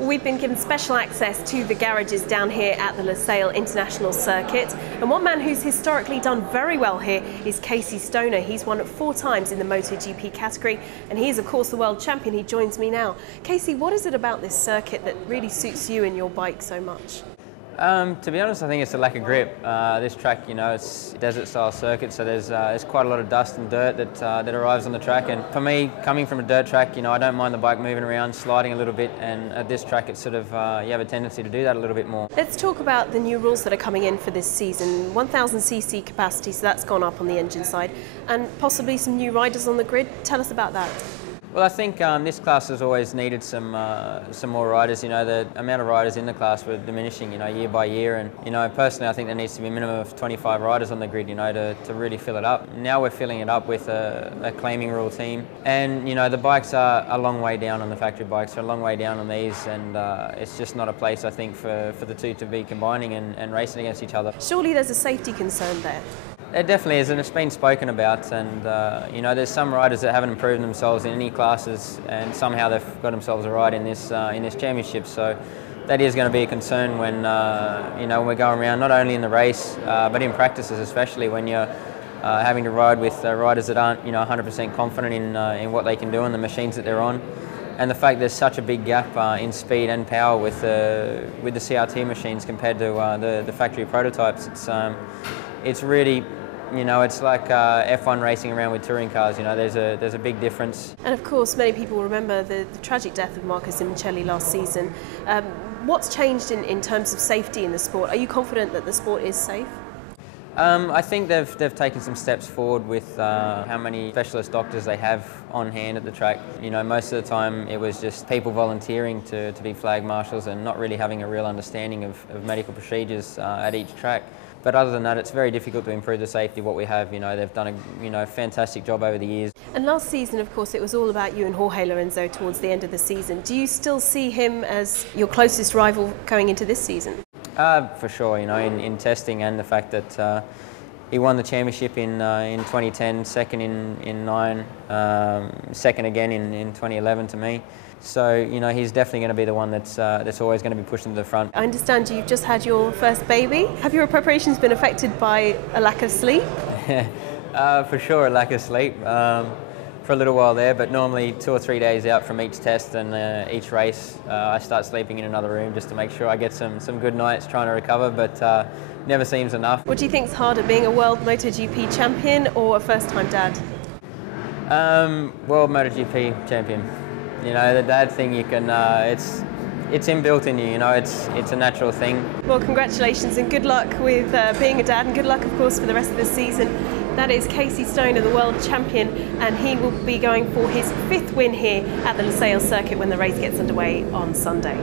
We've been given special access to the garages down here at the Lusail International Circuit. And one man who's historically done very well here is Casey Stoner. He's won 4 times in the Moto GP category, and he is, of course, the world champion. He joins me now. Casey, what is it about this circuit that really suits you and your bike so much? To be honest, I think it's the lack of grip. This track, you know, it's a desert-style circuit, so there's quite a lot of dust and dirt that arrives on the track. And for me, coming from a dirt track, you know, I don't mind the bike moving around, sliding a little bit. And at this track, it's sort of you have a tendency to do that a little bit more. Let's talk about the new rules that are coming in for this season. 1,000cc capacity, so that's gone up on the engine side, and possibly some new riders on the grid. Tell us about that. Well, I think this class has always needed some more riders. You know, the amount of riders in the class were diminishing, you know, year by year. And, you know, personally, I think there needs to be a minimum of 25 riders on the grid, you know, to really fill it up. Now we're filling it up with a claiming rule team. And, you know, the bikes are a long way down on the factory bikes, are a long way down on these. And it's just not a place, I think, for the two to be combining and racing against each other. Surely there's a safety concern there. It definitely is, and it's been spoken about. And you know, there's some riders that haven't improved themselves in any classes, and somehow they've got themselves a ride in this championship. So that is going to be a concern when you know, when we're going around, not only in the race but in practices, especially when you're having to ride with riders that aren't, you know, 100% confident in what they can do and the machines that they're on. And the fact there's such a big gap in speed and power with the CRT machines compared to the factory prototypes, it's really, you know, it's like F1 racing around with touring cars. You know, there's a big difference. And of course, many people remember the tragic death of Marcus Simoncelli last season. What's changed in terms of safety in the sport? Are you confident that the sport is safe? I think they've taken some steps forward with how many specialist doctors they have on hand at the track. You know, most of the time it was just people volunteering to be flag marshals and not really having a real understanding of medical procedures at each track. But other than that, it's very difficult to improve the safety of what we have. You know, they've done a fantastic job over the years. And last season, of course, it was all about you and Jorge Lorenzo towards the end of the season. Do you still see him as your closest rival going into this season? For sure, you know, in testing, and the fact that he won the championship in 2010, second in 9, second again in 2011 to me. So, you know, he's definitely going to be the one that's always going to be pushing to the front. I understand you've just had your first baby. Have your preparations been affected by a lack of sleep? For sure, a lack of sleep for a little while there, but normally 2 or 3 days out from each test and each race, I start sleeping in another room just to make sure I get some good nights trying to recover, but never seems enough. What do you think's harder, being a world MotoGP champion or a first-time dad? World MotoGP champion. You know, the dad thing, you can, it's inbuilt in you, you know, it's a natural thing. Well, congratulations and good luck with being a dad, and good luck, of course, for the rest of the season. That is Casey Stoner, the world champion, and he will be going for his 5th win here at the Lusail circuit when the race gets underway on Sunday.